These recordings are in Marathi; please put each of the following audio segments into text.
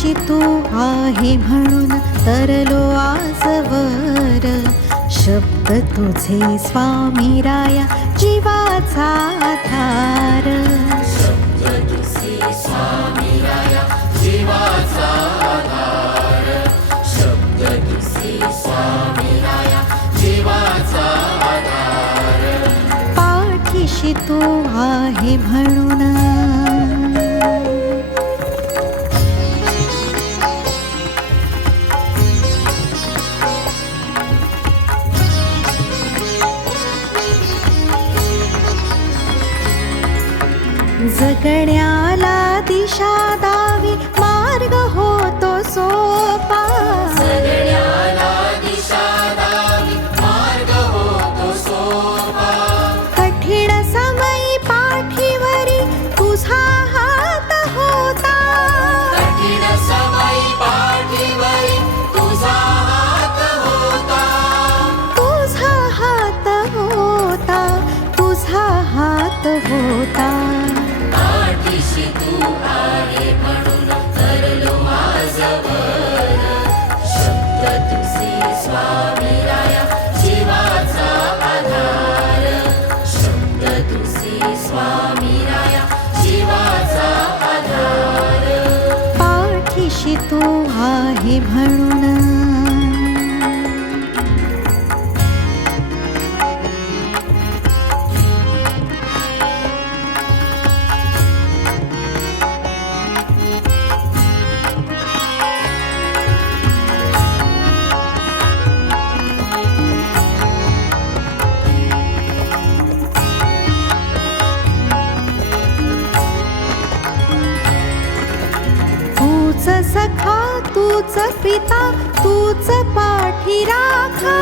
पाठीशी तू आहे म्हणून तरलो आजवर, शब्द तुझे स्वामी राया जीवाचा आधार. शब्द तुझे स्वामी राया जीवाचा आधार. शब्द तुझे स्वामी राया जीवाचा आधार. पाठीशी तू आहे म्हणून. जगण्याला दिशा दावी मार्ग होतो सोपा. जगण्याला दिशा दावी मार्ग होतो सोपा. कठीण समयी पाठीवरी तुझा हात होता. कठीण समयी पाठीवरी तुझा हात होता. तुझा हात होता. तुझा हात होता. पाठीशी तू आहे म्हणून तरलो आजवर, शब्द तुझे स्वामी राया जीवाचा आधार. शब्द तुझे स्वामी राया जीवाचा आधार. पाठीशी तू आहे म्हणून. तूच सखा तूच पिता तूच पाठी राखा.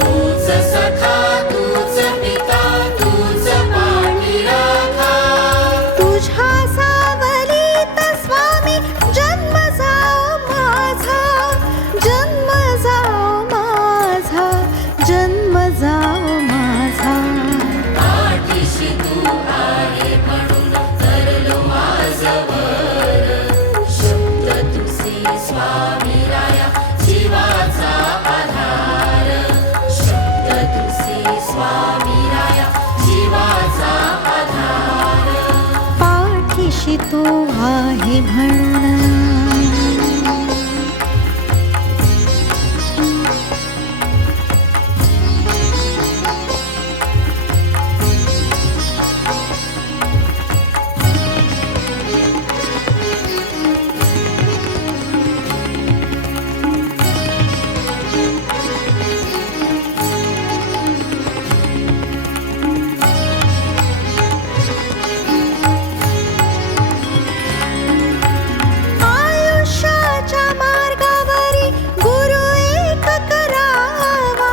तूच सखा तूच पिता तूच पाठी राखा. तुझ्या सावलीत स्वामी जन्म जाओ माझा. जन्म जाओ माझा. जन्म जाओ माझा. पाठीशी तू आहे म्हणून तरलो आजवर, शब्द तुझे स्वामी राया जीवाचा आधार. शब्द तुझे स्वामी राया जीवाचा आधार. पाठीशी तू आहे म्हणून. आयुष्याच्या मार्गावरी गुरु एक करावा.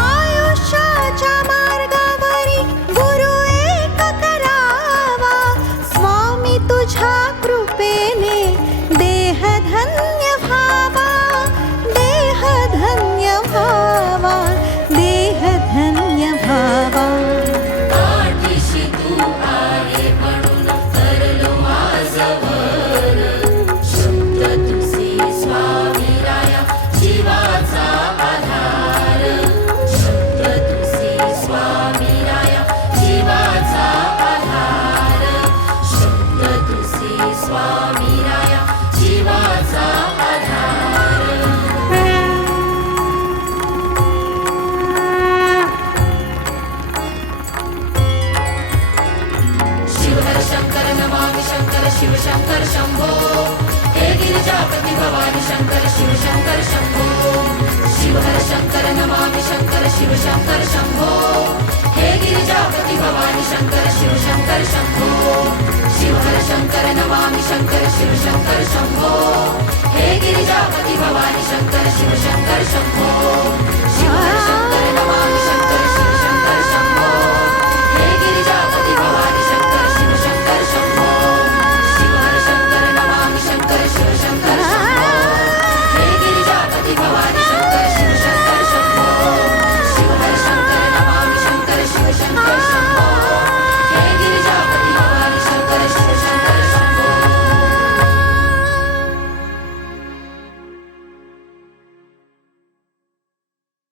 आयुष्याच्या मार्गावरी गुरु एक करावा. स्वामी तुझ्या कृपेने देह धन्य व्हावा. देह धन्य व्हावा. देह धन्य व्हावा. पाठीशी तू आहे म्हणून तरलो आजवर, शब्द तुझे स्वामी राया जीवाचा आधार. शब्द तुझे स्वामी राया जीवाचा आधार. शब्द तुझे स्वामी राया जीवाचा आधार. शिव हर शंकर नमामि शंकर शिव शंकर शंभो. हे गिरिजापति भवानी शंकर शिव शंकर शंभो. शिव हर शंकर नमामि शंकर शिव शंकर शंभो. हे गिरिजापति भवानी शंकर शिव शंकर शंभो. शिव हर शंकर नमामि शंकर शिव शंकर शंभो. हे गिरिजापति भवानी शंकर शिव शंकर शंभो.